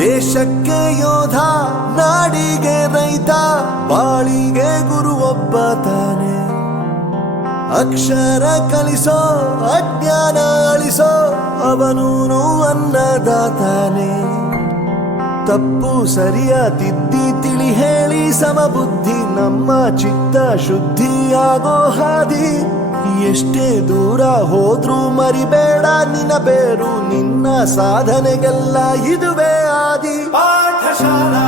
ದೇಶಕ್ಕೆ ಯೋಧ, ನಾಡಿಗೆ ರೈತ, ಬಾಳಿಗೆ ಗುರು ಒಬ್ಬ ತಾನೆ. ಅಕ್ಷರ ಕಲಿಸೋ, ಅಜ್ಞಾನ ಅಳಿಸೋ, ಅವನೂನು ಅನ್ನದಾತಾನೆ. ತಪ್ಪು ಸರಿಯ ತಿದ್ದಿ ತಿಳಿ ಹೇಳಿ ಸಮಬುದ್ಧಿ, ನಮ್ಮ ಚಿತ್ತ ಶುದ್ಧಿಯಾಗೋ ಹಾದಿ. ಎಷ್ಟೇ ದೂರ ಹೋದ್ರೂ ಮರಿಬೇಡ ನಿನ್ನ ಬೇರು, ನಿನ್ನ ಸಾಧನೆಗೆಲ್ಲ ಇದುವೇ ಆದಿ. ಪಾಠಶಾಲಾ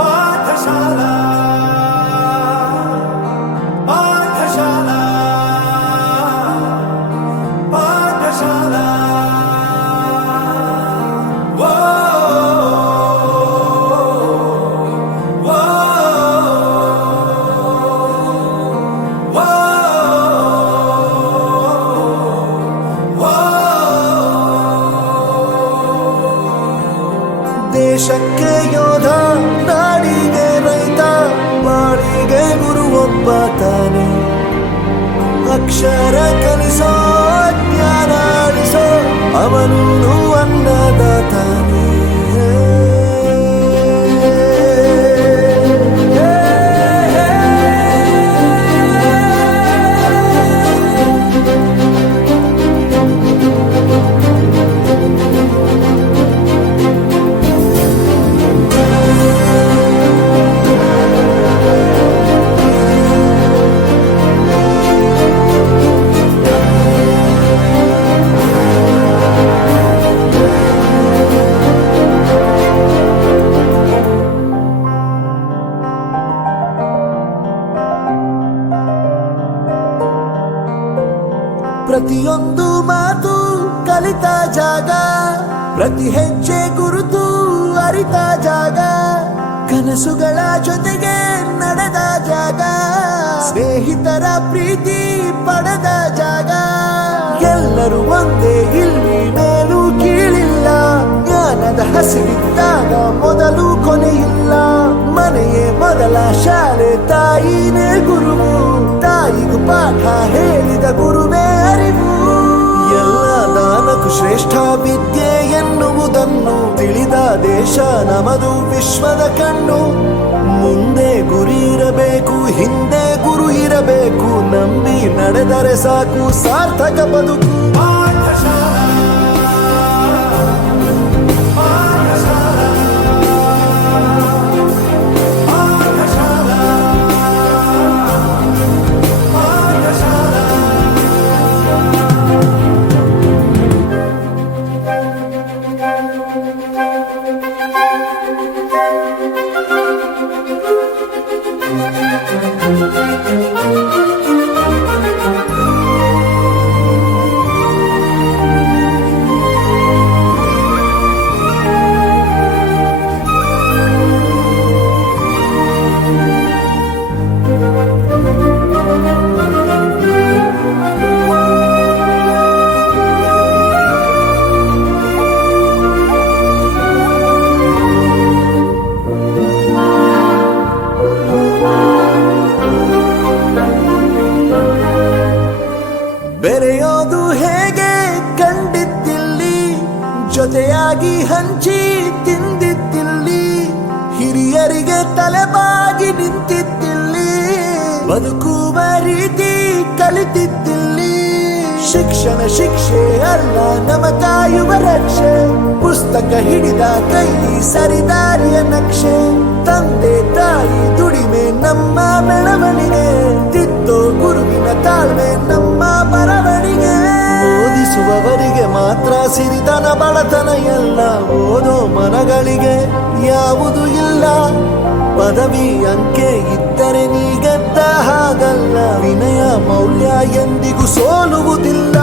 ಪಾಠಶಾಲಾ ಪಾಠಶಾಲಾ ಪಾಠಶಾಲಾ. ದೇಶಕ್ಕೆ ಯೋಧ, ನಾಡಿಗೆ ರೈತ, ಬಾಳಿಗೆ ಗುರು ಒಬ್ಬ ತಾನೆ. ಅಕ್ಷರ ಕಲಿಸೋ, ಜ್ಞಾನ ಅಳಿಸೋ, ಅವನೂನು ಅನ್ನದಾತಾನೆ. ಪ್ರತಿಯೊಂದು ಮಾತು ಕಲಿತ ಜಾಗ, ಪ್ರತಿ ಹೆಜ್ಜೆ ಗುರುತು ಅರಿತ ಜಾಗ, ಕನಸುಗಳ ಜೊತೆಗೆ ನಡೆದ ಜಾಗ, ಸ್ನೇಹಿತರ ಪ್ರೀತಿ ಪಡೆದ ಜಾಗ. ಎಲ್ಲರೂ ಒಂದೇ, ಇಲ್ಲಿ ಮೇಲೂ ಕೀಳಿಲ್ಲ, ಜ್ಞಾನದ ಹಸಿವಿದ್ದಾಗ ಮೊದಲು ಕೊನೆಯಿಲ್ಲ. ಮನೆಯೇ ಮೊದಲ ಶಾಲೆ, ತಾಯಿನೇ ಗುರುವು, ತಾಯಿಗೂ ಪಾಠ ಹೇಳಿದ ಗುರುವೇ ಅರಿವು. ಎಲ್ಲ ದಾನಕ್ಕೂ ಶ್ರೇಷ್ಠ ವಿದ್ಯೆ ಎನ್ನುವುದನ್ನು ತಿಳಿದ ದೇಶ ನಮದು, ವಿಶ್ವದ ಕಣ್ಣು. ಮುಂದೆ ಗುರಿ ಇರಬೇಕು, ಹಿಂದೆ ಗುರು ಇರಬೇಕು, ನಂಬಿ ನಡೆದರೆ ಸಾಕು ಸಾರ್ಥಕ ಬದುಕು. ಬೆರೆಯೋದು ಹೇಗೆ ಕಂಡಿದ್ದಿಲ್ಲಿ, ಜೊತೆಯಾಗಿ ಹಂಚಿ ತಿಂದಿದ್ದಿಲ್ಲಿ, ಹಿರಿಯರಿಗೆ ತಲೆಬಾಗಿ ನಿಂತಿದ್ದಿಲ್ಲಿ, ಬದುಕುವ ರೀತಿ ಕಲಿತಿದ್ದಿಲ್ಲಿ. ಶಿಕ್ಷಣ ಶಿಕ್ಷೆ ಅಲ್ಲ, ನಮ ಕಾಯುವ ರಕ್ಷೆ, ಪುಸ್ತಕ ಹಿಡಿದ ಕೈ ಸರಿದಾರಿಯ ನಕ್ಷೆ. ತಂದೆ ತಾಯಿ ದುಡಿಮೆ ನಮ್ಮ ಬೆಳವಣಿಗೆ, ತಿದ್ದೋ ಗುರುವಿನ ತಾಳ್ಮೆ ನಮ್ಮ ಬರವಣಿಗೆ. ಓದಿಸುವವರಿಗೆ ಮಾತ್ರ ಸಿರಿತನ ಬಡತನ ಎಲ್ಲ, ಓದೋ ಮನಗಳಿಗೆ ಯಾವುದು ಇಲ್ಲ. ಪದವಿ ಅಂಕೆ ಇದ್ದರೆ ನೀ ಗೆದ್ದ ಹಾಗಲ್ಲ, ವಿನಯ ಮೌಲ್ಯ ಎಂದಿಗೂ ಸೋಲುವುದಿಲ್ಲ.